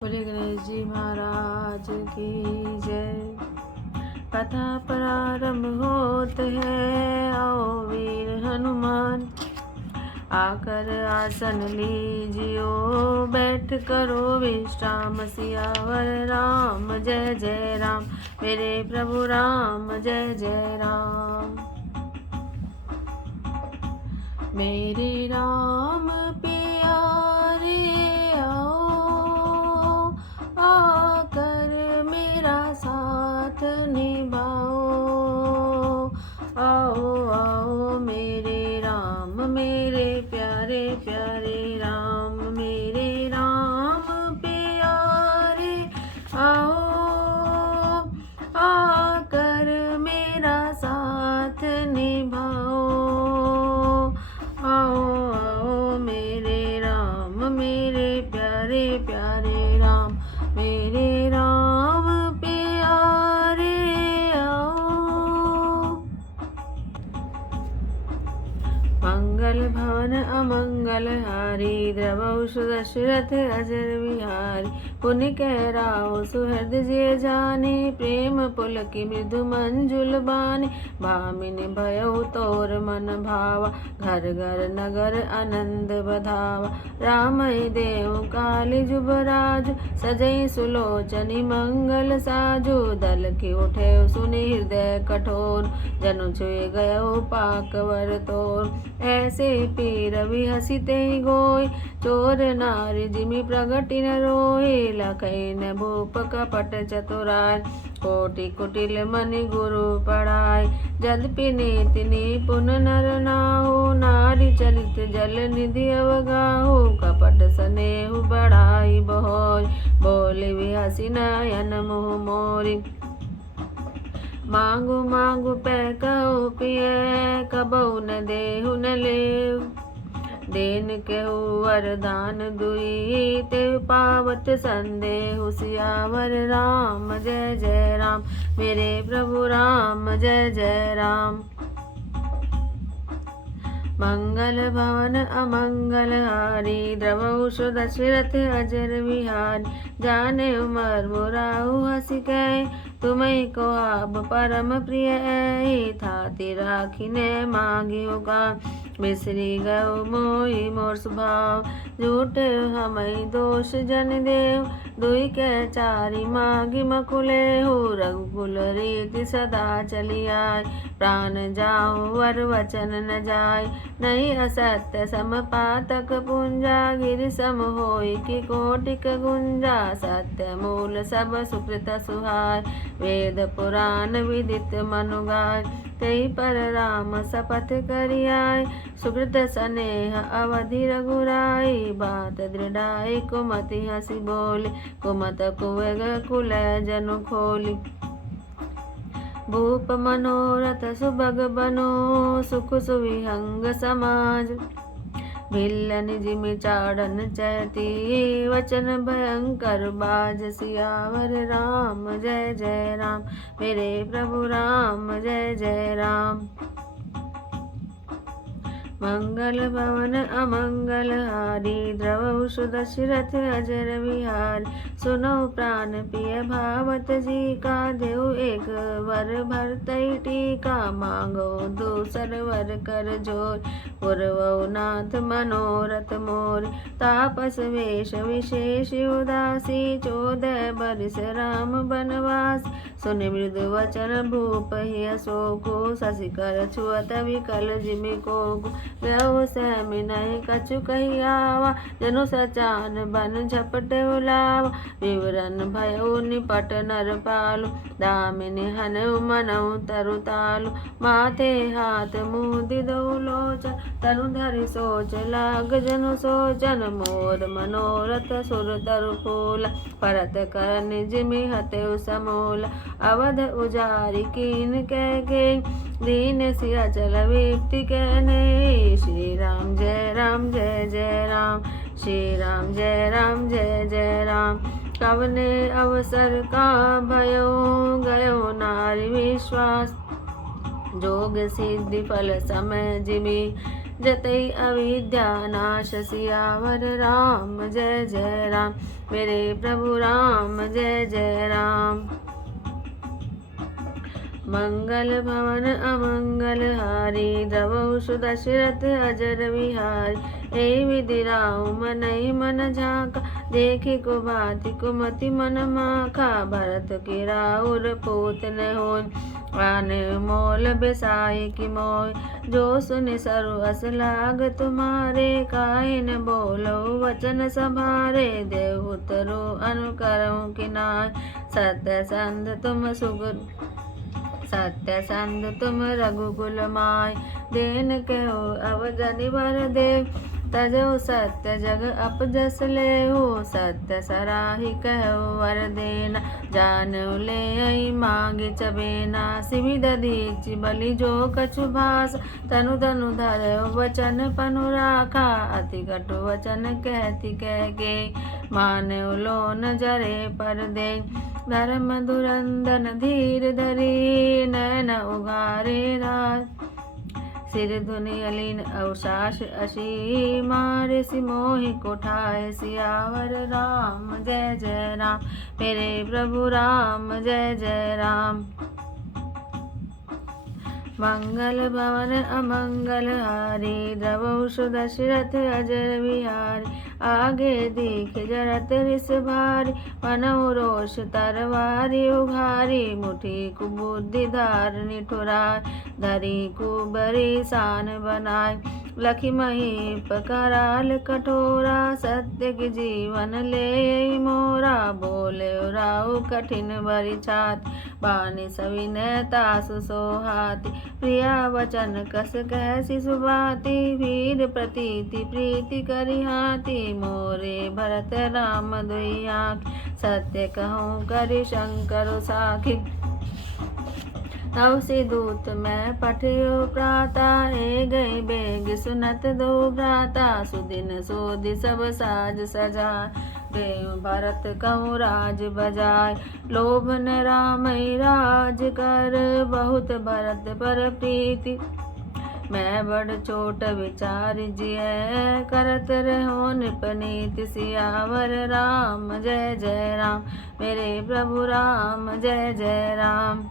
बोले गणेश जी महाराज की जय। कथा प्रारंभ होत है, आओ वीर हनुमान आकर आसन लीजियो, बैठ करो विश्राम। सियावर राम जय जय राम, मेरे प्रभु राम जय जय राम। मेरे राम प्यारे आओ, आकर मेरा साथ निभाओ। आओ आओ मेरे राम, मेरे प्यारे प्यारे राम। मेरे राम प्यारे आओ, आकर मेरा साथ निभाओ। आओ आओ मेरे राम, मेरे प्यारे प्यारे राम। मेरे राम प्यारे आओ। मंगल भवन अमंगल हारी, द्रवौष दशरथ अजर विहारी। पुनि कह राव सुहृद जिय जानी, प्रेम पुलकी मृदु मंजुल बानी। भामिनी भयउ तोर मन भावा, घर घर नगर आनंद बधावा। राम देव काली जुबराजु, सजई सुलोचनी मंगल साजु। दल की उठे सुनि हृदय कठोर, जनु छुए गयो पाकवर तोर। ऐसे पीर हसी ते गोय, चोर नारी जिमि प्रगति न रोहि। लखई न भूप कपट चतुराय, कोटि कुटिल मनि गुरु पढ़ाय। यद्यपि नीति निपुण नर नाहु, नारी चरित जल निधि अवगाहु। कपट स्नेहु बढ़ाई बहोय, बोले बिहसी नयन मुँह मोरी। मांगु मांगु पै कहो पिय, कबहु न देहु न लेव। देन केहु वरदान दुई, तेव पावत संदेहु। सियावर राम जय जय राम, मेरे प्रभु राम जय जय राम। मंगल भवन अमंगल हारी, द्रवौष दशरथ अजर विहारी। जाने उमर मुराहु हसी कहे, तुम्हें को आप परम प्रिय ऐ। थाती राखिने मांगियो का, बिसरी गयो मोहि मोर स्वभाव। झूठे हमई दोष जन देव, दुई के चारि मांगी मकुलेहु। रघुकुल रीति सदा चली आय, प्राण जाऊं वर वचन न जाय। नहीं असत्य सम पातक पुंजा, गिरि सम होई कि कोटिक गुंजा। सत्य मूल सब सुकृत सुहाय, वेद पुराण विदित मनु गाय। तई पर राम शपथ करियाय, सुकृत स्नेह अवधि रघुराई। बात दृढ़ाई कुमति हसी बोली, कुमत कुवेग कुल जनु खोली। भूप मनोरथ सुभग बनो, सुख सुविहंग समाज। भिल्लन जिमि चाड़न चैती, वचन भयंकर बाज। सियावर राम जय जय राम, मेरे प्रभु राम जय जय राम। मंगल भवन अमंगल हारी, द्रवौष दशरथ अजर विहारी। सुनो प्राण प्रिय भावत जी का, देव एक वर भरतई टीका। मांगो दूसर वर कर जोर, पुरवौ नाथ मनोरथ मोर। तापस वेश विशेष उदासी, 14 बरिस राम बनवास। सुनि मृदु वचन भूप ही शोको, शशिकर छुअत विकल जिमि कोकु। व्यवसाय नहीं कछु कही आवा, जनु सचान बन झपटे उलावा। विवरण भयउ निपट नर पालु, दामिनी हनउ मनउ तरु तालु। माथे हाथ मुदि दउ लोचन, तनु धरि सोच लाग जनु सोचन। मोर मनोरथ सुर तरु फूला, परत कर जिमि हतेउ समूला। अवध उजारी कीन कह के, दीन सिया चल विपति कहने। श्री राम जय राम जय जय राम, श्री राम जय राम जय जय राम। कवने अवसर का भयो, गयो नारी विश्वास। जोग सिद्धि फल समय जिमि, जतई अविद्या नाश। सियावर राम जय जय राम, मेरे प्रभु राम जय जय राम। मंगल भवन अमंगल हारी, द्रवहु सुदशरथ अजर विहारी। ए विधि राउ मनहि मन झाका, देखि को भांति कुमति मन माखा। भरत की राउर पूत न होय, आन मोल बेसाई की मोय। जो सुनि सरु अस लाग तुम्हारे, काहि न बोलो वचन सभारे। देहु तरु अनुकरऊँ किनाय, सत्य संध तुम सुगुर सत्य संध तुम रघुकुल माय। देन कहो अब जनिवर देव, तजो सत्य जग अपजस लेहु। सत्य सराहि कहो वर देना, जानऊ ले आई मांगे चबेना। सिमि दधीचि बलि जो कछु भास, तनु तनु धरऊ वचन पनु राखा। अति कटु वचन कहति कह के, मानऊ लोन जरे पर दे। धर्म धुरंधन धीर धरी, नैन उघारे राज। सिर धुनि अलीन अवसास असी, मारे सिमोहि कोठाय। सियावर राम जय जय राम, मेरे प्रभु राम जय जय राम। मंगल भवन अमंगल हारी, द्रवहु सुदशरथ अजर विहारी। आगे दीख जरत रिस भारी, मनहु रोष तरवारी उघारी। मुठी कुबुद्धि धार निठुराय, धरी कुबरी सान बनाय। लखि महीप कराल कठोरा, सत्य की जीवन ले मोरा। बोले राउ कठिन बरि छाति, बानी सविनय तासु सोहाति। प्रिया वचन कस कहसि सुभाति, वीर प्रतीति प्रीति करिहाति। मोरे भरत राम दुई आँखि, सत्य कहूँ करि शंकर साखी। तव से दूत मैं पठियो प्राता, ए गई बेग सुनत दो भ्राता। सुदिन सोधि सब साज सजाय, देव भरत कहूँ राज बजाय। लोभ न रामई राज कर, बहुत भरत पर प्रीति। मैं बड़ छोट विचार जिय, करत रहो निपनीत। सियावर राम जय जय राम, मेरे प्रभु राम जय जय राम।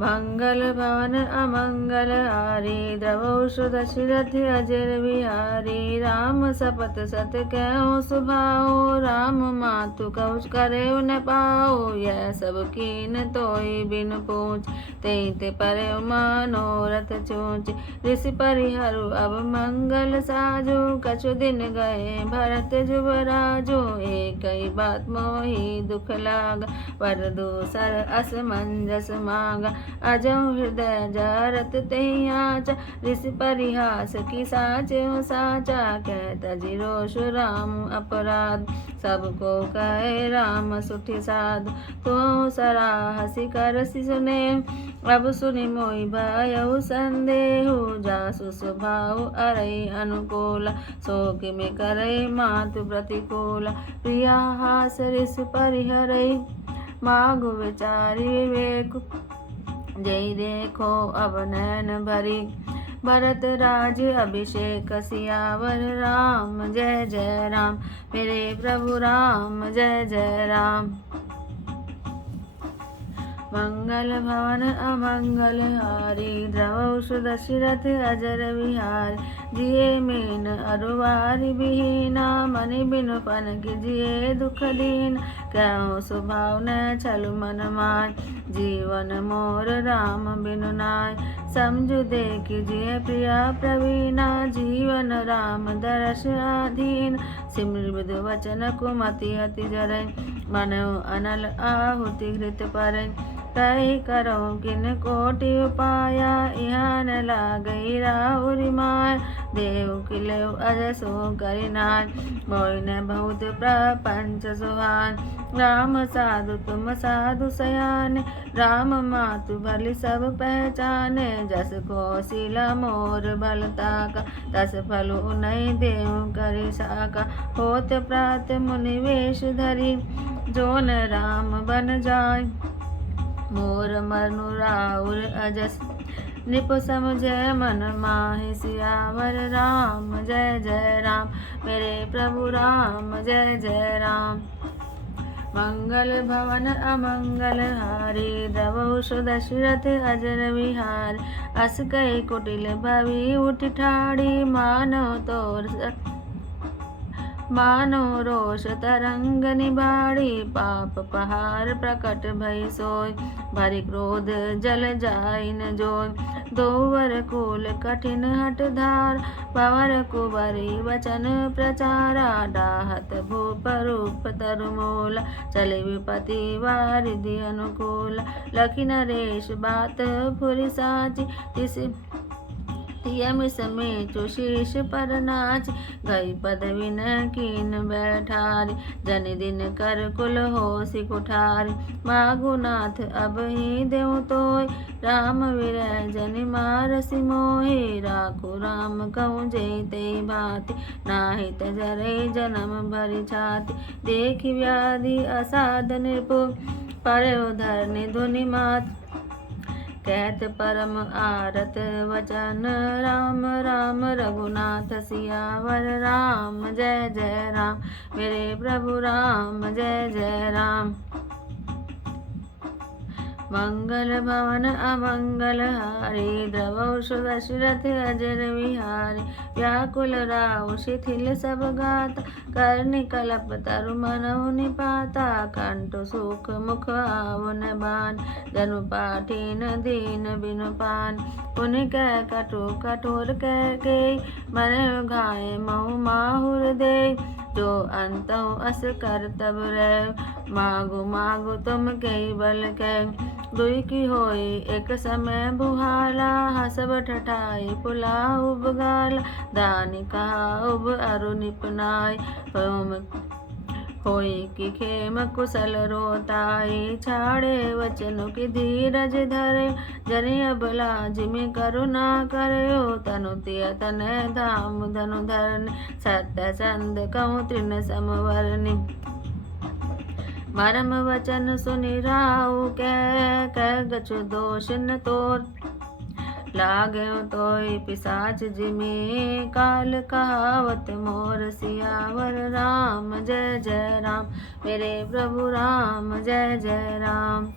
मंगल भवन अमंगल हारी, द्रवहु सुदशरथ अजर विहारी। राम सपत सत कहूँ सुभाऊ, राम मातु कहु करेउ न पाऊ। यह सब कीन तोहि बिन पूछ, तेहि ते परeu मनोरथ चूच। ऋषि परिहरु अब मंगल साजु, कछु दिन गए भरत जुबराजु। एकहि बात मोहि दुख लागा, वर दूसर असमंजस मांगा। अजहु हृदय जरत तेहि आचा, ऋषि परिहास की साचेउ साचा। कहत जिरोषु राम अपराध, सबको कहे राम सुठि साधु। तो सराहसि करसि सुने, अब सुनि मोहि भयउ संदेहु। जासु स्वभाव अरई अनुकूला, शोक में करई मातु प्रतिकूला। प्रिया हास ऋषि परिहरई, मागु विचारि विवेक। जय देखो अब नैन भरी, भरत राज अभिषेक। सियावर राम जय जय राम, मेरे प्रभु राम जय जय राम। मंगल भवन अमंगल हारी, द्रवहु सुदशरथ अजर विहारी। जिये मीन अरुवारि बिहीना, मनि बिनु पनकि जिये दुख दीना। कहूँ स्वभाव न छलु मन माय, जीवन मोर राम बिनु नाय। समझु देखि जिये प्रिया प्रवीणा, जीवन राम दरस आधीन। सिमरि मृदु वचन कुमति अति जरै, मनऊ अनल आहुति घृत परै। कही करो किन कोटि उपाया, इहाँ न लागई राउरि माया। देव किलेउ अजसो करिनाय, मोहि न बहुत प्रपंच सुहाय। राम साधु तुम साधु सयाने, राम मातु भली सब पहचाने। जस कौशिला मोर भलता का, तस फलु नहीं देव करि साका। होत प्रात मुनि वेश धरी, जो न राम बन जाय। मोर मनु राउर अजस, नृप समझे मन माहि सियावर राम जय जय राम मेरे प्रभु राम जय जय राम। मंगल भवन अमंगल हारी द्रवहु दशरथ अजर विहार अस कई कुटिल भवि उठ ठाड़ी मानो रोष तरंग निबाड़ी पाप पहाड़ प्रकट भई सोय भरी क्रोध जल जाय न जोय दोवर कुल कठिन हट धार पवर कुबरी वचन प्रचारा डाहत भूप रूप तरुमूल चले विपति वारिधि अनुकूल लखि नरेश बात फुरि साची तिस यमिस में शीश पर नाच गई पदवी न कीन बैठारी जन दिन कर कुल होसी कुठारी मागुनाथ अब ही देव तोय राम विरह जन मारसी मोहि राखो राम कहूँ जेते भांति नाहि तजरे जन्म भरि छाति देखि व्याधि असाध निरपु पर धरनि धुनि मात कहत परम आरत वचन राम राम रघुनाथ सियावर राम जय जय राम मेरे प्रभु राम जय जय राम। मंगल भवन अमंगल हारी द्रवहु दशरथ अजर विहारी व्याकुल राहु शिथिल सब गाता करनि कलप तरु मनहु निपाता कंठ सुख मुख आवन बान जनु पाठीन दीन बिनु पान पुनि कह कटु कठोर कह के मन घाय महु माहुर दे जो अंतहु अस कर तब रह मागु मागु तुम कई बल कह दुई की होई एक समय बुहाला हसब ठठाई पुला उब गाल दानी कहा उब अरु निपनाय होम होई की खेम कुशल रोताई छाड़े वचन की धीरज धरे जनि अबला जिमि करुणा करयो तनु तिय तन धाम धनु धरनि सत्य चंद कहूँ तृण समवरनि मरम वचन सुनि राहु कह गछु दोष न तोर लागयो तोय पिशाच जिमि काल कहावत मोर सियावर राम जय जय राम मेरे प्रभु राम जय जय राम।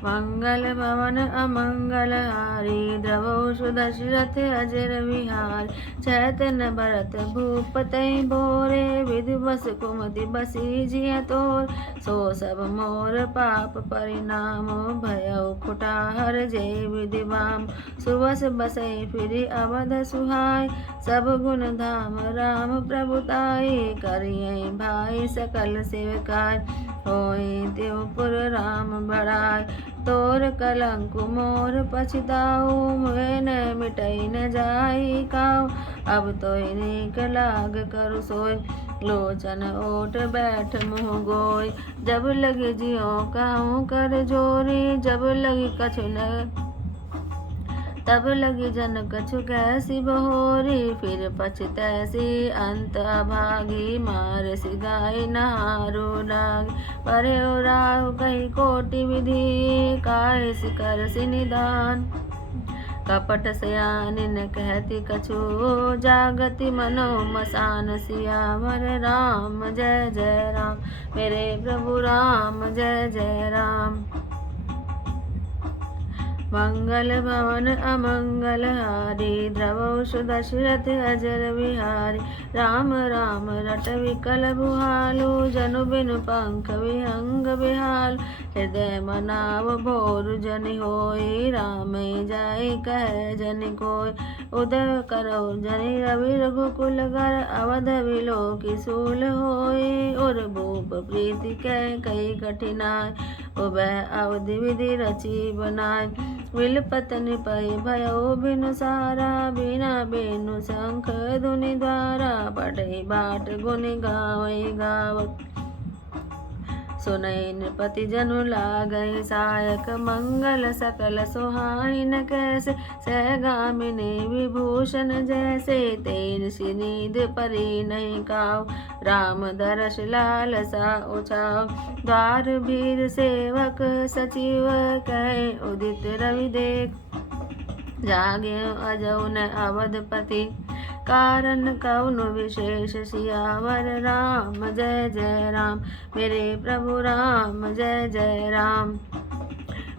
मंगल भवन अमंगल हारी द्रवहु दशरथ अजर विहार चैतन्य भरत भूप तई भोरे विधिवस कुमति बसी जिय तोर सो सब मोर पाप परिणाम भयउ कुटाहर जय विधिवाम सुवस बसई फिरि अवध सुहाय सब गुण धाम राम प्रभुताई करियै भाई सकल सेवकाय होई त्योपुर राम बड़ाय तोर कलंकु मोर पछताऊ मुहे न मिटई न जाई काऊ अब तोय नीक लाग करु सोय लोचन ओट बैठ मुँह गोय जब लगी जियो कहूँ कर जोरी जब लगी कछु न तब लगी जन कछु कैसी बहोरी फिर पछतैसी अंत अभागी मार सिगाई नहारो डाग परे राहु कही कोटि विधि काहे कर सि निदान कपट सयानिन कहती कछु जागति मनो मसान सियावर राम जय जय राम मेरे प्रभु राम जय जय राम। मंगल भवन अमंगल हारी द्रवहु दशरथ अजर विहारी राम राम रट विकल बुहालु जनु बिनु पंख विहंग बिहाल हृदय मनाव भोर जनि होई राम जाय कह जनि कोय उदय करो जनि रवि रघुकुल कर अवध विलो की सूल होई और भूप प्रीति कह कई कठिनाय उभय अवधि विधि रची बनाय विलपत निपय भयो बिनु सारा बिना बेनु शंख धुनि द्वारा पढ़ई बाट गुनि गावई गावत सुनई नृपति जनु लागई सायक मंगल सकल सुहाइन कैसे सहगामिनी विभूषण जैसे तेर सिनीद परी नहीं काव राम दरस लालसा उछाव द्वार भीर सेवक सचिव कह उदित रवि देख जागे अजौ न अवधपति, कारण कौन विशेष सियावर राम जय जय राम, मेरे प्रभु राम जय जय राम।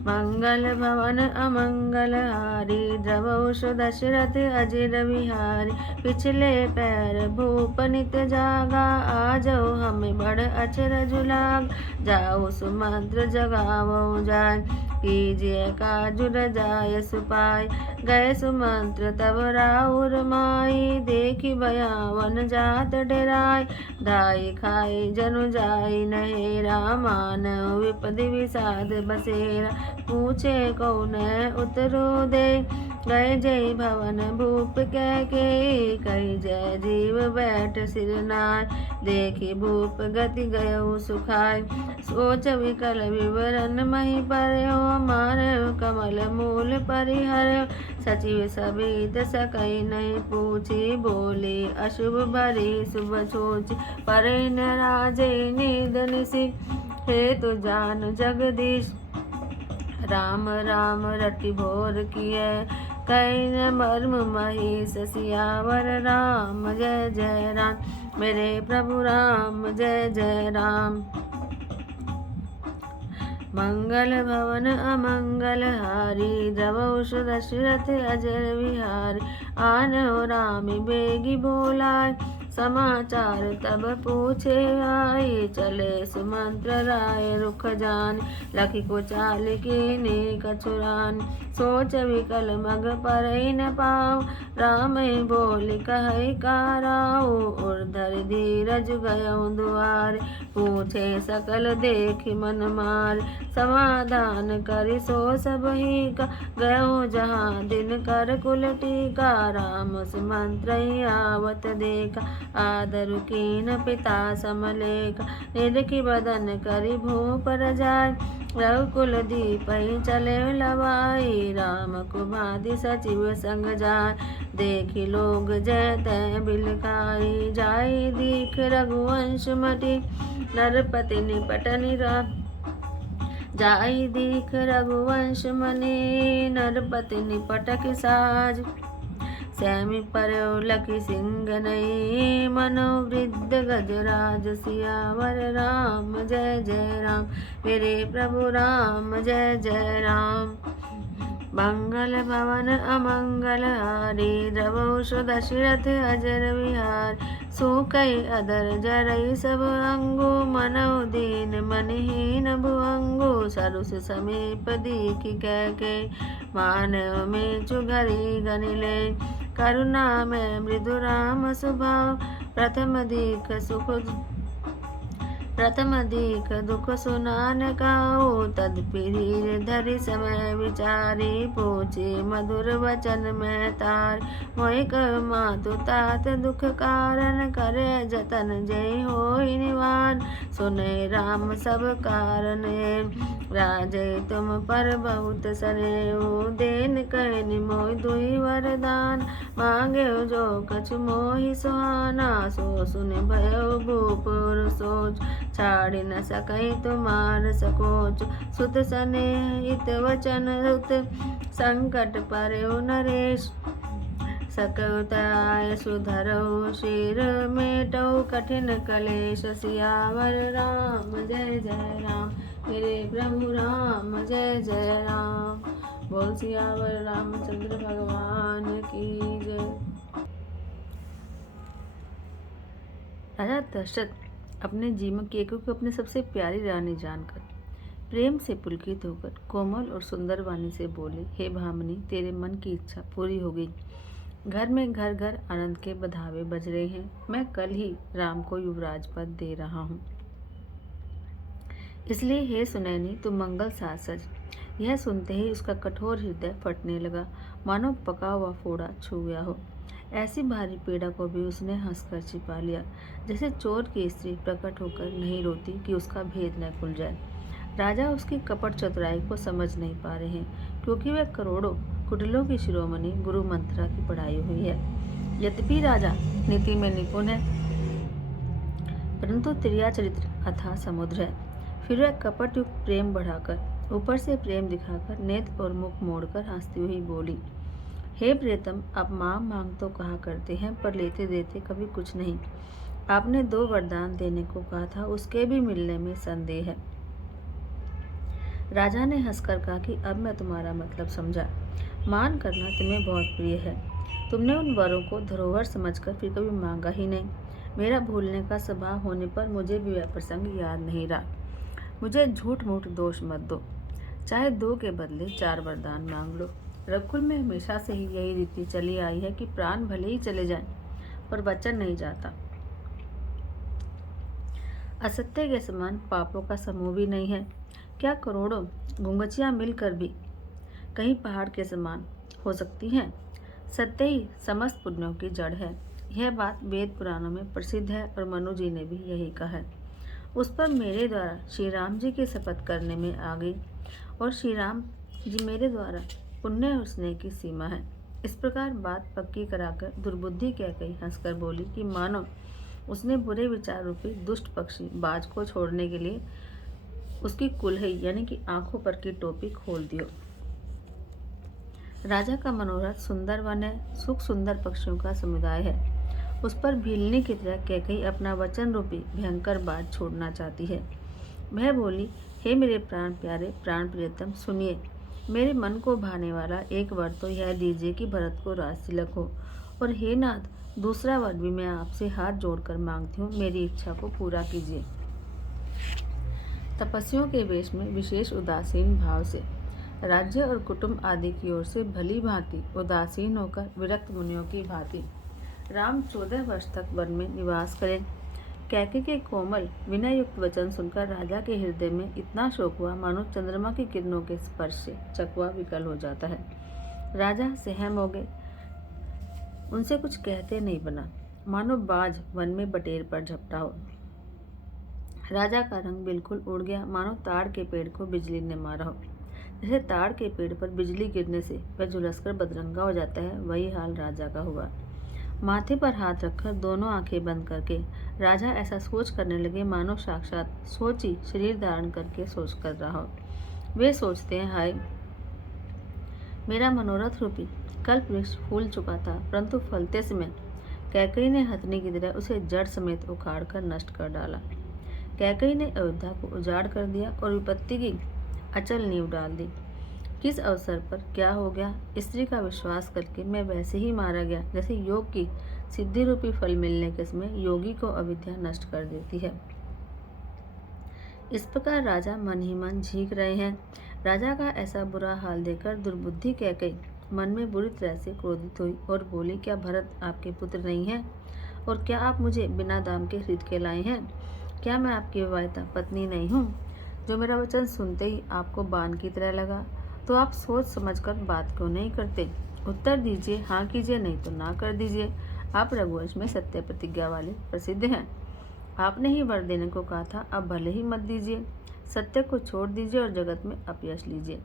मंगल भवन अमंगल हारी, द्रवौ दशरथ अजिर बिहारी, पिछले पैर भूप नित जागा, आजो हमें बड़ अचरज लाग, जाओ सुमंत्र जगावो जाय, कीजिए काजुर जाय सुपाय, गए सुमंत्र तब राउर माई, देखी भयावन जात डराय, धाई खाई जनु जाई नहेरा, मानव विपदि विषाद बसेरा, पूछे कौन उतरो दे, गए जय भवन भूप कह के, कही जय जीव बैठ सिर नाय, देखी भूप गति गयो सुखाय, सोच विकल विवरण मही पर्यो, मारयो कमल मूल परिहर्यो, सचिव सबीत सकई नहीं पूछी, बोली अशुभ भरी शुभ सोच, परे न राजे नींद निसी, हेतु जान जगदीश, राम राम रटि भोर किए, कई मर्म महीश, सियावर राम जय जय राम, मेरे प्रभु राम जय जय राम। मंगल भवन अमंगल हारी, द्रवौ दशरथ अजर विहारी, आनौ रामि बेगी बोलाय, समाचार तब पूछे आई, चले सुमंत्र राय रुख जान, लखी को चाल की कछुरान, सोच विकल मग परई न पाओ, राम बोली कहि काराओ, उर्धर धीरज गयो दुआर, पूछे सकल देखि मन मार, समाधान करि सो सब ही का, गयो जहाँ दिन कर कुल टीका, राम सुमंत्र आवत देखा, आदर कीन पिता समलेख, निरखि बदन करि भूप रजाय, रघुकुल दीपहि चले लवाई, राम कुमादि सचिव संग जाय, देखि लोग जय तै बिलकाई, जाय दीख रघुवंश मति, नरपति निपट निरा, जाई दीख रघुवंश मनि, नरपति निपटक साज, सैमी पर्यो लखी सिंह नई, मनोवृद्ध गजराज, सियावर राम जय जय राम, मेरे प्रभु राम जय जय राम। मंगल भवन अमंगल हारी, द्रवौ दशरथ अजर विहार, सूकई अदर जरई सब अंगु, मनौ दीन मनहीन भुअंगु, सरुस समीप दीखि कह के, मानव में चुघरी गनिले, करुणा में मृदु राम स्वभाव, प्रथम दीख दुख सुनान काऊ, तदपि धरि समय विचारी, पूछे मधुर वचन में तार, मोहि कह मातु तात दुख कारण, करे जतन जय होई निवान, सुने राम सब कारण, राजै तुम पर बहुत सनेहु, देन कहनि मोहि दुहि वरदान, मांगे जो कछु मोहि सुहाना, सो सुन भयो भूपुर सोच, छाड़ि न सकई तुमार सकोच, सुत स्नेह हित वचन सुत, संकट पर्यो नरेश, सकउताय सुधरौ शीर, मेटौ कठिन कलेश, सियावर राम जय जय राम, मेरे प्रभु राम जय जय राम। बोल सियावर रामचंद्र भगवान की जय। राजा दशरथ अपने जीवन केकु को अपने सबसे प्यारी रानी जानकर प्रेम से पुलकित होकर कोमल और सुंदर वाणी से बोले, हे भामिनी, तेरे मन की इच्छा पूरी हो गई। घर में घर घर आनंद के बधावे बज रहे हैं। मैं कल ही राम को युवराज पद दे रहा हूँ, इसलिए हे सुनैनी तू मंगल साथ सज। यह सुनते ही उसका कठोर हृदय फटने लगा, मानो पका हुआ फोड़ा छू गया हो। ऐसी भारी पीड़ा को भी उसने हंसकर छिपा लिया, जैसे चोर की स्त्री प्रकट होकर नहीं रोती कि उसका भेद न खुल जाए। राजा उसकी कपट चतुराई को समझ नहीं पा रहे हैं, क्योंकि वह करोड़ों कुटिलों की शिरोमणि गुरु मंत्रा की पढ़ाई हुई है। यद्यपि राजा नीति में निपुण है, परंतु त्रिया चरित्र अथाह समुद्र है। फिर वह कपट युक्त प्रेम बढ़ाकर, ऊपर से प्रेम दिखाकर, नेत्र और मुख मोड़कर हंसती हुई बोली, हे प्रियतम, आप मांग मांग तो कहा करते हैं, पर लेते देते कभी कुछ नहीं। आपने 2 वरदान देने को कहा था, उसके भी मिलने में संदेह है। राजा ने हंसकर कहा कि अब मैं तुम्हारा मतलब समझा। मान करना तुम्हें बहुत प्रिय है। तुमने उन वरों को धरोहर समझकर फिर कभी मांगा ही नहीं। मेरा भूलने का स्वभाव होने पर मुझे भी वह प्रसंग याद नहीं रहा। मुझे झूठ मूठ दोष मत दो। चाहे 2 के बदले 4 वरदान मांग लो। रघुकुल में हमेशा से ही यही रीति चली आई है कि प्राण भले ही चले जाएं, पर वचन नहीं जाता। असत्य के समान पापों का समूह भी नहीं है। क्या करोड़ों गुंगचियां मिलकर भी कहीं पहाड़ के समान हो सकती हैं? सत्य ही समस्त पुण्यों की जड़ है। यह बात वेद पुराणों में प्रसिद्ध है और मनु जी ने भी यही कहा है। उस पर मेरे द्वारा श्री राम जी की शपथ करने में आ गई और श्री राम जी मेरे द्वारा पुण्य और स्नेह की सीमा है। इस प्रकार बात पक्की कराकर दुर्बुद्धि कैकेयी हंसकर बोली कि मानो उसने बुरे विचार रूपी दुष्ट पक्षी बाज को छोड़ने के लिए उसकी कुल्हई यानी कि आंखों पर की टोपी खोल दियो। राजा का मनोरथ सुंदर वन है, सुख सुंदर पक्षियों का समुदाय है। उस पर भीलने की तरह कैकेयी अपना वचन रूपी भयंकर बाज छोड़ना चाहती है। वह बोली, हे मेरे प्राण प्यारे प्राण प्रियतम, सुनिए। मेरे मन को भाने वाला एक वर तो यह दीजिए कि भरत को राज तिलक हो, और हे नाथ, दूसरा वर भी मैं आपसे हाथ जोड़कर मांगती हूँ, मेरी इच्छा को पूरा कीजिए। तपस्वियों के वेश में विशेष उदासीन भाव से, राज्य और कुटुंब आदि की ओर से भली भांति उदासीन होकर विरक्त मुनियों की भांति राम 14 वर्ष तक वन में निवास करें। कैकेयी के कोमल विनय युक्त वचन सुनकर राजा के हृदय में इतना शोक हुआ मानो चंद्रमा की किरणों के स्पर्श से चकवा विकल हो जाता है। राजा सहम हो गए, उनसे कुछ कहते नहीं बना, मानो बाज वन में बटेर पर झपटा हो। राजा का रंग बिल्कुल उड़ गया, मानो ताड़ के पेड़ को बिजली ने मारा हो। जैसे ताड़ के पेड़ पर बिजली गिरने से वह झुलसकर बदरंगा हो जाता है, वही हाल राजा का हुआ। माथे पर हाथ रखकर दोनों आंखें बंद करके राजा ऐसा सोच करने लगे मानो साक्षात सोची शरीर धारण करके सोच कर रहा हो। वे सोचते हैं, हाय, मेरा मनोरथ रूपी कल्प वृक्ष फूल चुका था, परंतु फलते समय कैकेयी ने हथनी की तरह उसे जड़ समेत उखाड़ कर नष्ट कर डाला। कैकेयी ने अयोध्या को उजाड़ कर दिया और विपत्ति की अचल नींव डाल दी। किस अवसर पर क्या हो गया, स्त्री का विश्वास करके मैं वैसे ही मारा गया जैसे योग की सिद्धि रूपी फल मिलने के समय योगी को अविद्या नष्ट कर देती है। इस प्रकार राजा मन ही मन झीक रहे हैं। राजा का ऐसा बुरा हाल देखकर दुर्बुद्धि कैकेयी मन में बुरी तरह से क्रोधित हुई और बोली, क्या भरत आपके पुत्र नहीं है? और क्या आप मुझे बिना दाम के खरीद के लाए हैं? क्या मैं आपकी विवाहिता पत्नी नहीं हूँ? जो मेरा वचन सुनते ही आपको बाण की तरह लगा, तो आप सोच समझकर बात क्यों नहीं करते? उत्तर दीजिए, हाँ कीजिए, नहीं तो ना कर दीजिए। आप रघुवंश में सत्य प्रतिज्ञा वाले प्रसिद्ध हैं। आपने ही वर देने को कहा था, अब भले ही मत दीजिए। सत्य को छोड़ दीजिए और जगत में अपयश लीजिए।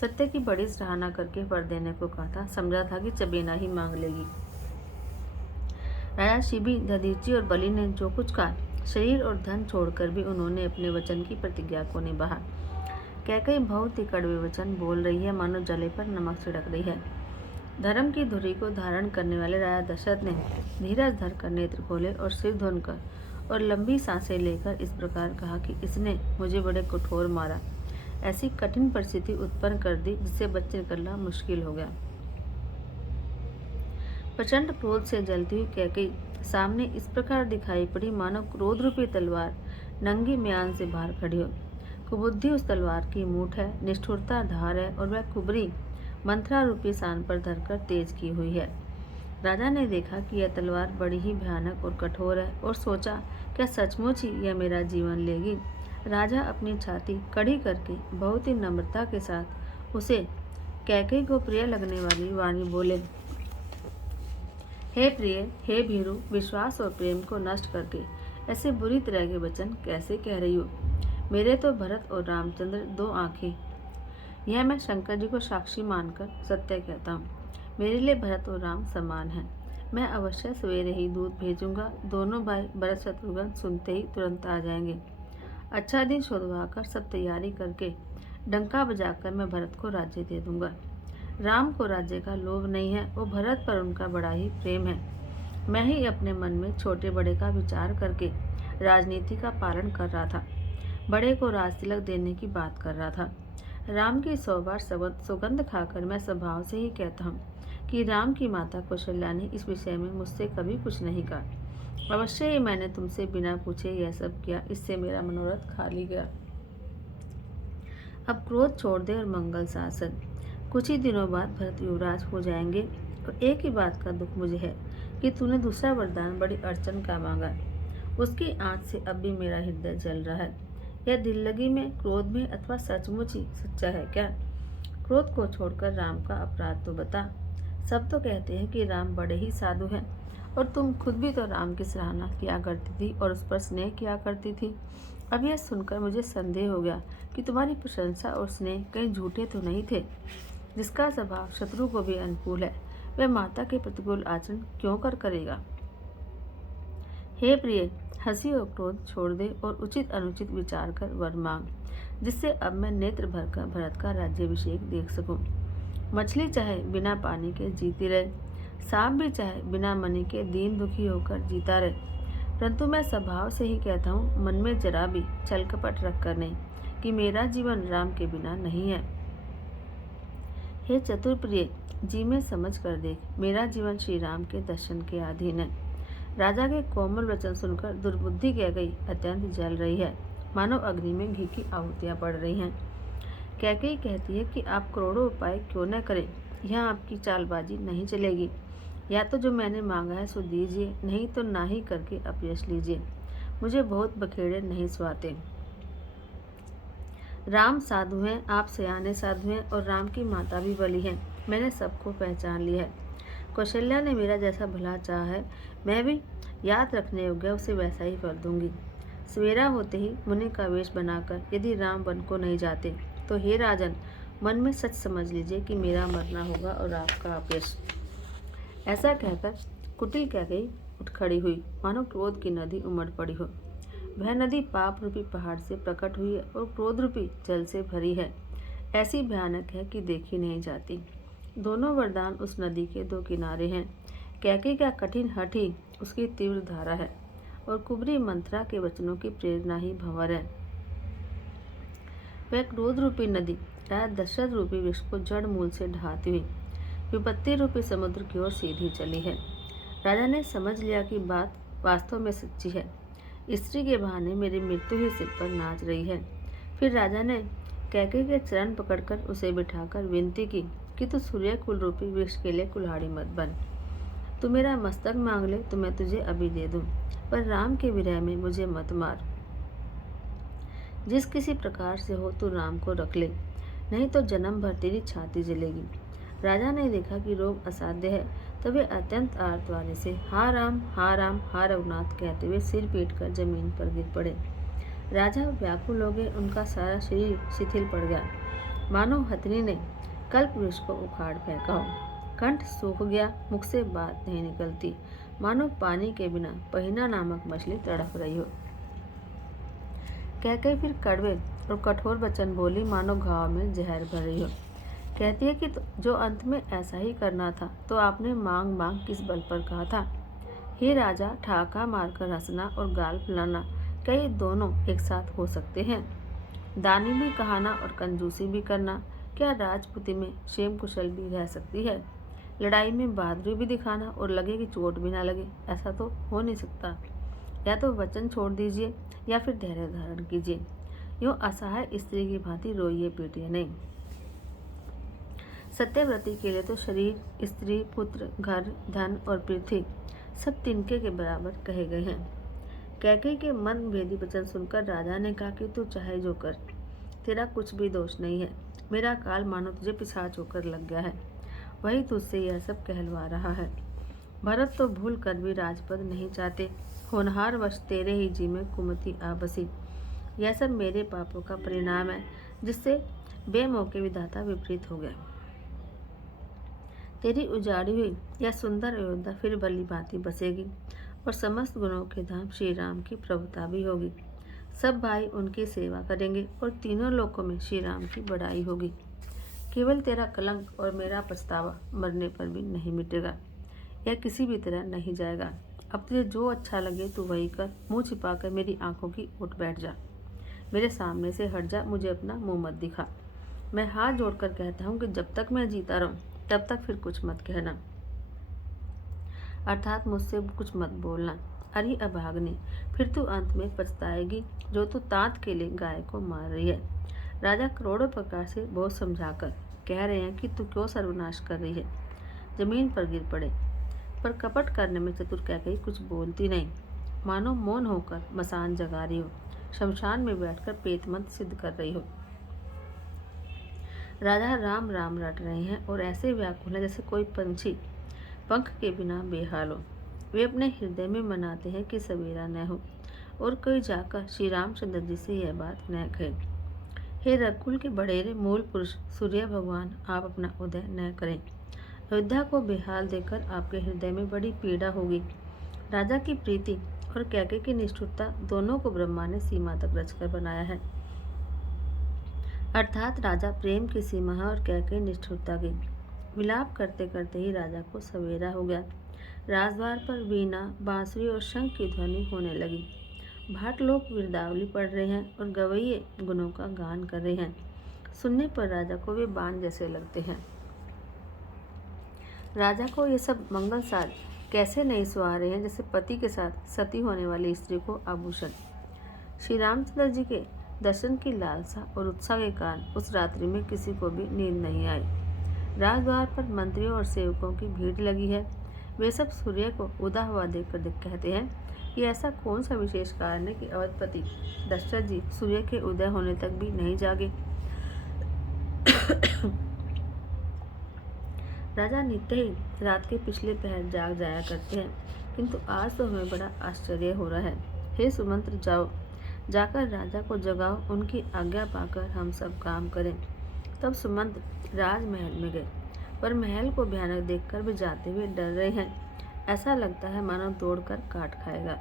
सत्य की बड़ी सराहना करके वर देने को कहा था, समझा था कि चबेना ही मांग लेगी। राजा शिबी, दधीची और बलि ने जो कुछ कहा, शरीर और धन छोड़कर भी उन्होंने अपने वचन की प्रतिज्ञा को निभाया। कैकेयी बहुत ही कड़वे वचन बोल रही है, मानो जले पर नमक छिड़क रही है। धर्म की धुरी को धारण करने वाले राजा दशरथ ने धीरज धरकर नेत्र खोले और सिर धोनकर और लंबी सांसें लेकर इस प्रकार कहा कि इसने मुझे बड़े कठोर मारा, ऐसी कठिन परिस्थिति उत्पन्न कर दी जिससे बच निकलना मुश्किल हो गया। प्रचंड क्रोध से जलती हुई कैकेयी सामने इस प्रकार दिखाई पड़ी मानो क्रोध रूपी तलवार नंगी म्यान से बाहर खड़ी हो। कुबुद्धि उस तलवार की मूठ है, निष्ठुरता धार है और वह कुबरी मंत्रा रूपी सान पर धरकर तेज की हुई है। राजा ने देखा कि यह तलवार बड़ी ही भयानक और कठोर है और सोचा, क्या सचमुच ही यह मेरा जीवन लेगी? राजा अपनी छाती कड़ी करके बहुत ही नम्रता के साथ उसे कैकेयी को प्रिय लगने वाली वाणी बोले, हे प्रिय, हे भीरु, विश्वास और प्रेम को नष्ट करके ऐसे बुरी तरह के वचन कैसे कह रही हो? मेरे तो भरत और रामचंद्र 2 आंखें, यह मैं शंकर जी को साक्षी मानकर सत्य कहता हूँ। मेरे लिए भरत और राम समान हैं। मैं अवश्य सवेरे ही दूध भेजूंगा। दोनों भाई भरत शत्रुघ्न सुनते ही तुरंत आ जाएंगे। अच्छा दिन शोधवाकर सब तैयारी करके डंका बजाकर मैं भरत को राज्य दे दूंगा। राम को राज्य का लोभ नहीं है, वो भरत पर उनका बड़ा ही प्रेम है। मैं ही अपने मन में छोटे बड़े का विचार करके राजनीति का पालन कर रहा था। बड़े को राज तिलक देने की बात कर रहा था। राम की 100 बार सुगंध खाकर मैं स्वभाव से ही कहता हूँ कि राम की माता कौशल्या ने इस विषय में मुझसे कभी कुछ नहीं कहा। अवश्य ही मैंने तुमसे बिना पूछे यह सब किया, इससे मेरा मनोरथ खाली गया। अब क्रोध छोड़ दे और मंगल शासन। कुछ ही दिनों बाद भरत युवराज हो जाएंगे और एक ही बात का दुख मुझे है कि तूने दूसरा वरदान बड़ी अड़चन का मांगा। उसकी आंच से अब भी मेरा हृदय जल रहा है। यह दिल लगी में, क्रोध में अथवा सचमुच ही सच्चा है क्या? क्रोध को छोड़कर राम का अपराध तो बता। सब तो कहते हैं कि राम बड़े ही साधु हैं और तुम खुद भी तो राम की सराहना किया करती थी और उस पर स्नेह किया करती थी। अब यह सुनकर मुझे संदेह हो गया कि तुम्हारी प्रशंसा और स्नेह कहीं झूठे तो नहीं थे। जिसका स्वभाव शत्रु को भी अनुकूल है, वह माता के प्रतिकूल आचरण क्यों करेगा? हे प्रिय, हंसी और क्रोध छोड़ दे और उचित अनुचित विचार कर वर मांग, जिससे अब मैं नेत्र भरकर भरत का राज्याभिषेक देख सकूं। मछली चाहे बिना पानी के जीती रहे, सांप भी चाहे बिना मनी के दीन दुखी होकर जीता रहे, परंतु मैं स्वभाव से ही कहता हूँ, मन में जरा भी छल कपट रख कर नहीं, कि मेरा जीवन राम के बिना नहीं है। हे चतुर प्रिय, जी में समझ कर देख, मेरा जीवन श्री राम के दर्शन के अधीन है। राजा के कोमल वचन सुनकर दुर्बुद्धि कह गई अत्यंत जल रही है, मानो अग्नि में घी की आहुतियाँ पड़ रही हैं। कैकेयी कहती है कि आप करोड़ों उपाय क्यों न करें, यहाँ आपकी चालबाजी नहीं चलेगी। या तो जो मैंने मांगा है सो दीजिए, नहीं तो ना ही करके अपयश लीजिए। मुझे बहुत बखेड़े नहीं सुहाते। राम साधु हैं, आप सयाने साधु हैं और राम की माता भी बली हैं। मैंने सबको पहचान लिया है। कौशल्या ने मेरा जैसा भला चाहा है, मैं भी याद रखने योग्य उसे वैसा ही कर दूंगी। सवेरा होते ही मुनि का वेश बनाकर यदि राम वन को नहीं जाते तो हे राजन, मन में सच समझ लीजिए कि मेरा मरना होगा और आपका अपयश। ऐसा कहकर कुटिल कैकेयी उठ खड़ी हुई, मानो क्रोध की नदी उमड़ पड़ी हो। वह नदी पाप रूपी पहाड़ से प्रकट हुई है और क्रोध रूपी जल से भरी है। ऐसी भयानक है कि देखी नहीं जाती। दोनों वरदान उस नदी के दो किनारे हैं। कैकेयी का कठिन हठ ही उसकी तीव्र धारा है और कुबरी मंत्रा के वचनों की प्रेरणा ही भंवर है। वह क्रोध रूपी नदी दशरथ रूपी वृक्ष को जड़ मूल से ढहाती हुई विपत्ति रूपी समुद्र की ओर सीधी चली है। राजा ने समझ लिया कि बात वास्तव में सच्ची है। स्त्री के बहाने मेरी मृत्यु ही सिर पर नाच रही है। फिर राजा ने कैकेयी के चरण पकड़कर उसे बिठाकर विनती की कि तू सूर्य कुल रूपी वृक्ष के लिए कुल्हाड़ी मत बन। तू मेरा मस्तक मांग ले तो मैं तुझे अभी दे दूं, पर राम के विरह में मुझे मत मार। जिस किसी प्रकार से हो तू राम को रख ले, नहीं तो जन्म भर तेरी छाती जलेगी। राजा ने देखा कि रोग असाध्य है, तो वे अत्यंत आर्तवाणी से हा राम हा रघुनाथ कहते हुए सिर पीट कर जमीन पर गिर पड़े। राजा व्याकुल हो गए, उनका सारा शरीर शिथिल पड़ गया, मानो हथनी ने कल्प वृक्ष को उखाड़ फेंका हो। कंठ सूख गया, मुख से बात नहीं निकलती, मानो पानी के बिना पहिना नामक मछली तड़प रही हो। कैकेयी फिर कड़वे और कठोर वचन बोली, मानो घाव में जहर भर रही हो। कहती है कि जो अंत में ऐसा ही करना था तो आपने मांग मांग किस बल पर कहा था। हे राजा, ठाका मारकर हंसना और गाल फुलाना क्या ये दोनों एक साथ हो सकते हैं? दानी भी कहाना और कंजूसी भी करना क्या राजपुती में क्षेम कुशल भी रह सकती है? लड़ाई में बहादुरी भी दिखाना और लगे कि चोट भी ना लगे, ऐसा तो हो नहीं सकता। या तो वचन छोड़ दीजिए या फिर धैर्य धारण कीजिए। यूँ असहाय स्त्री की भांति रोइए पीटिए नहीं। सत्यव्रती के लिए तो शरीर, स्त्री, पुत्र, घर, धन और पृथ्वी सब तिनके के बराबर कहे गए हैं। कैकेयी के मन भेदी वचन सुनकर राजा ने कहा कि तू चाहे जो कर, तेरा कुछ भी दोष नहीं है। मेरा काल मानो तुझे पिशाच होकर लग गया है, वही तुझसे यह सब कहलवा रहा है। भरत तो भूल कर भी राजपद नहीं चाहते, होनहार वश तेरे ही जी में कुमति आ बसी। यह सब मेरे पापों का परिणाम है, जिससे बेमौके विधाता विपरीत हो गया। तेरी उजाड़ी हुई यह सुंदर अयोध्या फिर भली भांति बसेगी और समस्त गुणों के धाम श्री राम की प्रभुता भी होगी। सब भाई उनकी सेवा करेंगे और तीनों लोकों में श्री राम की बड़ाई होगी। केवल तेरा कलंक और मेरा पछतावा मरने पर भी नहीं मिटेगा, यह किसी भी तरह नहीं जाएगा। अब तुझे जो अच्छा लगे तू वही कर, मुंह छिपाकर मेरी आंखों की ओट बैठ जा, मेरे सामने से हट जा, मुझे अपना मुंह मत दिखा। मैं हाथ जोड़कर कहता हूँ कि जब तक मैं जीता रहूं तब तक फिर कुछ मत कहना, अर्थात मुझसे कुछ मत बोलना। अरे अभागनी, फिर तू अंत में पछताएगी जो तू तांत के लिए गाय को मार रही है। राजा करोड़ों प्रकार से बहुत समझाकर कह रहे हैं कि तू क्यों सर्वनाश कर रही है, जमीन पर गिर पड़े, पर कपट करने में चतुर कैकेयी कुछ बोलती नहीं, मानो मौन होकर मसान जगा रही हो, शमशान में बैठकर पेटमंत्र सिद्ध कर रही हो। राजा राम राम रट रहे हैं और ऐसे व्याकुल हैं जैसे कोई पंछी पंख के बिना बेहाल हो। वे अपने हृदय में मनाते हैं कि सवेरा न हो और कोई जाकर श्री रामचंद्र जी से यह बात न कहे, हे रघुकुल के बड़ेरे मूल पुरुष सूर्य भगवान, आप अपना उदय न करें। अयोध्या को बेहाल देखकर आपके हृदय में बड़ी पीड़ा होगी। राजा की प्रीति और कैकेयी की निष्ठुरता दोनों को ब्रह्मा ने सीमा तक रचकर बनाया है, अर्थात राजा प्रेम की सीमा है और कैकेयी निष्ठुरता की। विलाप करते करते ही राजा को सवेरा हो गया। राजद्वार पर वीणा, बांसुरी और शंख की ध्वनि होने लगी। भाट लोग विरदावली पढ़ रहे हैं और गवैये गुणों का गान कर रहे हैं। सुनने पर राजा को वे बाण जैसे लगते हैं। राजा को ये सब मंगल साज कैसे नहीं सुहा रहे हैं जैसे पति के साथ सती होने वाली स्त्री को आभूषण। श्री रामचंद्र जी के दर्शन की लालसा और उत्साह के कारण उस रात्रि में किसी को भी नींद नहीं आई। राजद्वार पर मंत्रियों और सेवकों की भीड़ लगी है। वे सब सूर्य को उदा हुआ देखकर कहते हैं कि ऐसा कौन सा विशेष कारण है कि अवधपति दशरथ जी सूर्य के उदय होने तक भी नहीं जागे। राजा नित्य ही रात के पिछले पहर जाग जाया करते हैं, किंतु आज तो हमें बड़ा आश्चर्य हो रहा है। हे सुमंत्र, जाओ, जाकर राजा को जगाओ, उनकी आज्ञा पाकर हम सब काम करें। तब सुमंत्र राजमहल में गए, पर महल को भयानक देखकर वे जाते हुए डर रहे हैं। ऐसा लगता है मानो तोड़कर काट खाएगा।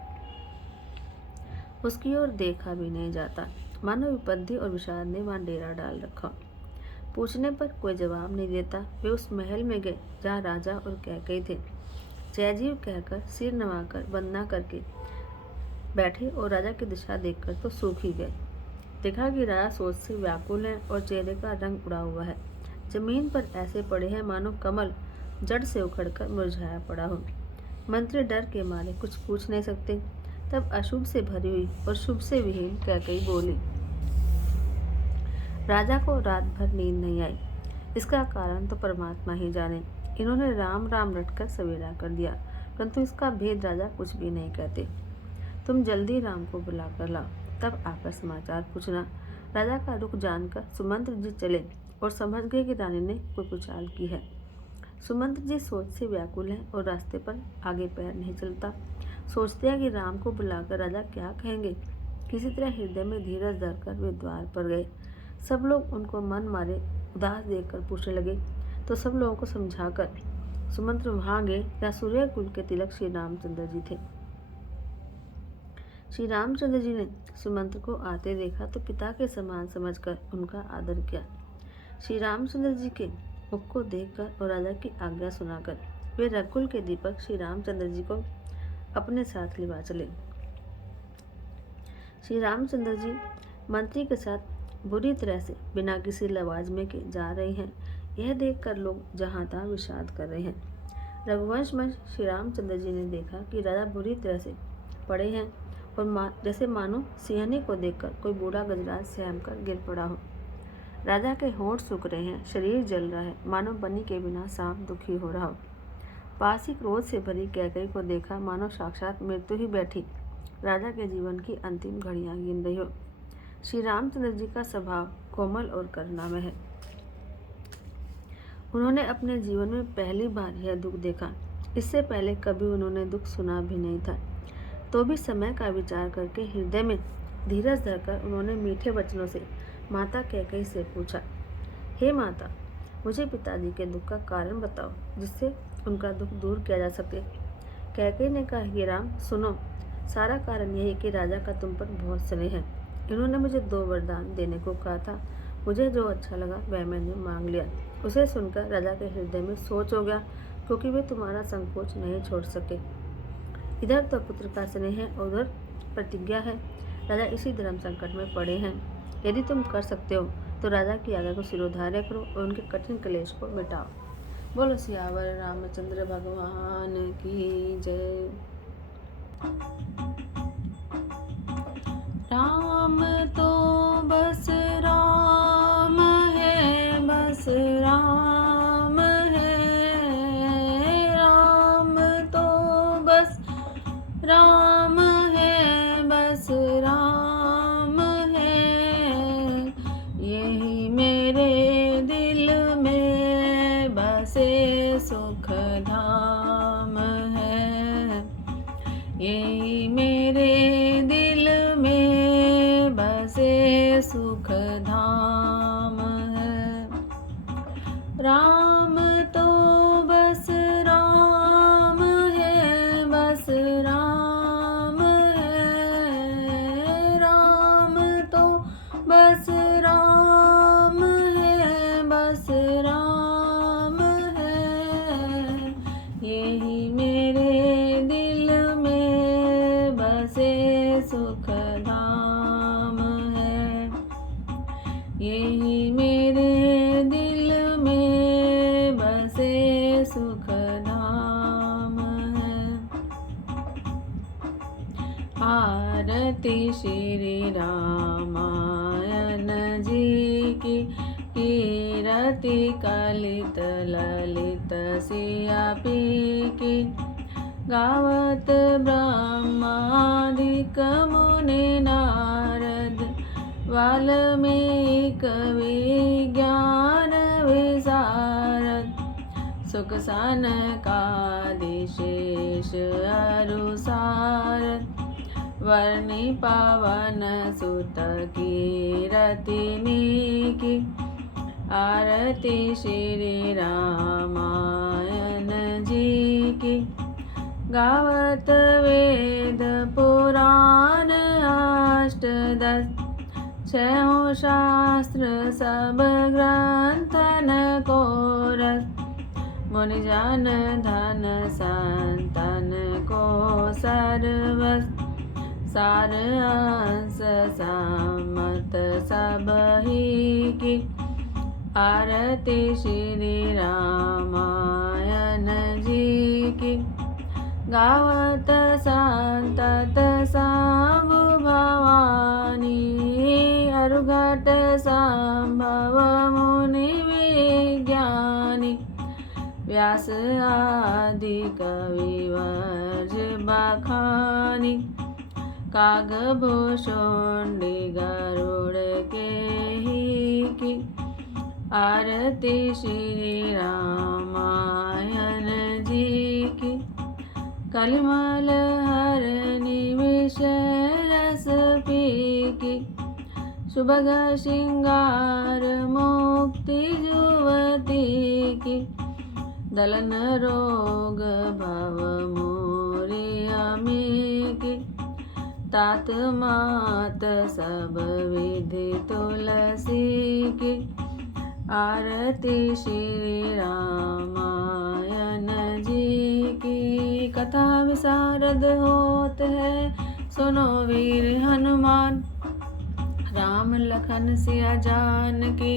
उसकी ओर देखा भी नहीं जाता, मानो विपत्ति और विषाद ने वहां डेरा डाल रखा। पूछने पर कोई जवाब नहीं देता। वे उस महल में गए जहाँ राजा और कैकेयी थे। जयजीव कहकर सिर नवाकर वंदना करके बैठे और राजा की दिशा देखकर तो सूख ही गए। देखा कि राजा सोच से व्याकुल है और चेहरे का रंग उड़ा हुआ है। जमीन पर ऐसे पड़े हैं मानो कमल जड़ से उखड़कर मुरझाया पड़ा हो। मंत्री डर के मारे कुछ पूछ नहीं सकते। तब अशुभ से भरी हुई और शुभ से विहीन कैकेयी बोली, राजा को रात भर नींद नहीं आई। इसका कारण तो परमात्मा ही जाने। इन्होंने राम राम रटकर सवेरा कर दिया, परंतु इसका भेद राजा कुछ भी नहीं कहते। तुम जल्दी राम को बुला कर लाओ, तब आकर समाचार पूछना। राजा का रुख जानकर सुमंत्र जी चले और समझ गए कि रानी ने कोई कुचाल की है। सुमंत्र जी सोच से व्याकुल हैं और रास्ते पर आगे पैर नहीं चलता। सोचते हैं कि राम को बुलाकर राजा क्या कहेंगे। किसी तरह हृदय में धीरज धरकर वे द्वार पर गए। सब लोग उनको मन मारे उदास देखकर पूछने लगे, तो सब लोगों को समझाकर सुमंत्र वहां गए जहाँ सूर्य कुल के तिलक श्री रामचंद्र जी थे। श्री रामचंद्र जी ने सुमंत्र को आते देखा तो पिता के समान समझकर उनका आदर किया। श्री रामचंद्र जी के मुख को देखकर और राजा की आज्ञा सुनाकर वे रघुकुल के दीपक श्री रामचंद्र जी को अपने साथ लिवा चले। श्री रामचंद्र जी मंत्री के साथ बुरी तरह से बिना किसी लवाजमे के जा रहे हैं। यह देखकर लोग जहाँ तहाँ विषाद कर रहे हैं। रघुवंश में श्री रामचंद्र जी ने देखा कि राजा बुरी तरह से पड़े हैं और जैसे मानो सिंहनी को देखकर कोई बूढ़ा गजराज सहम कर गिर पड़ा हो। राजा के होंठ सूख रहे हैं, शरीर जल रहा है, मानो बनी के बिना सांप दुखी हो रहा हो। पास ही क्रोध से भरी कैकेयी को देखा, मानो साक्षात मृत्यु ही बैठी राजा के जीवन की अंतिम घड़ियां गिन रही हो। श्री रामचंद्र जी का स्वभाव कोमल और करुणामय है। उन्होंने अपने जीवन में पहली बार यह दुख देखा। इससे पहले कभी उन्होंने दुख सुना भी नहीं था। तो भी समय का विचार करके हृदय में धीरज धरकर उन्होंने मीठे वचनों से माता कैकेयी से पूछा, हे माता, मुझे पिताजी के दुख का कारण बताओ जिससे उनका दुख दूर किया जा सके। कैकेयी ने कहा, हे राम, सुनो, सारा कारण यही कि राजा का तुम पर बहुत स्नेह है। इन्होंने मुझे 2 वरदान देने को कहा था, मुझे जो अच्छा लगा वह मैंने मांग लिया। उसे सुनकर राजा के हृदय में सोच हो गया, क्योंकि वे तुम्हारा संकोच नहीं छोड़ सके। इधर तो पुत्र का स्नेह है, उधर प्रतिज्ञा है। राजा इसी धर्म संकट में पड़े हैं। यदि तुम कर सकते हो तो राजा की आज्ञा को सिरोधार्य करो और उनके कठिन क्लेश को मिटाओ। बोलो सियावर रामचंद्र भगवान की जय। राम तो बस राम है, बस राम है। राम तो बस राम है, बस राम है। यही मेरे दिल में बसे सुख धाम है। यही मेरे दिल में बसे सुख धाम है। राम तो बस राम है, बस राम है। राम तो बस राम है, बस राम है। यही मेरे दिल में बसे सुख धाम है। यही मेरे दिल में बसे सुख धाम है। आरती श्री रामायण जी की, कीरति कलित ललित सिया पी की। गावत ब्रह्मादिक मुनि नारद, वाल्मीकि विज्ञान विशारद। सुख सनकादि शेष अरु सारद, वर्णि पवन सुत कीरति की। आरती श्री रामायण जी की। गावत वेद पुराण अष्टदश, छहों शास्त्र सब ग्रंथन को रस। मुनि जन धन संतन को सर्वस, सार अंश सम्मत सब ही की। आरती श्री रामायण जी की। गावत संतत शंभु भवानी, अरुघट संभव मुनि विज्ञानी। व्यास आदि कविवर्ज बखानी, कागभूषुंडी गरुड़ के ही की। आरती श्री रामायण जी की। कलिमल हरनि विषय रस पी की। सुभग श्रृंगार मुक्ति जुवती की। दलन रोग भव मोरी अमी की। तात मात सब विधि तुलसी की। आरती श्री रामायण जी की। कथा विशारद होत है, सुनो वीर हनुमान। राम लखन सिया जानकी,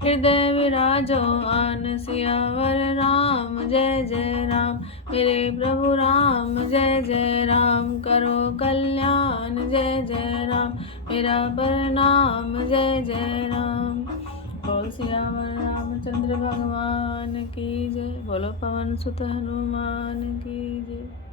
हृदय विराजो आन। सियावर राम जय जय राम, मेरे प्रभु राम जय जय राम। करो कल्याण जय जय राम, मेरा प्रणाम जय जय राम। बोल सियावर रामचंद्र भगवान की जय। बोलो पवन सुत हनुमान की जय।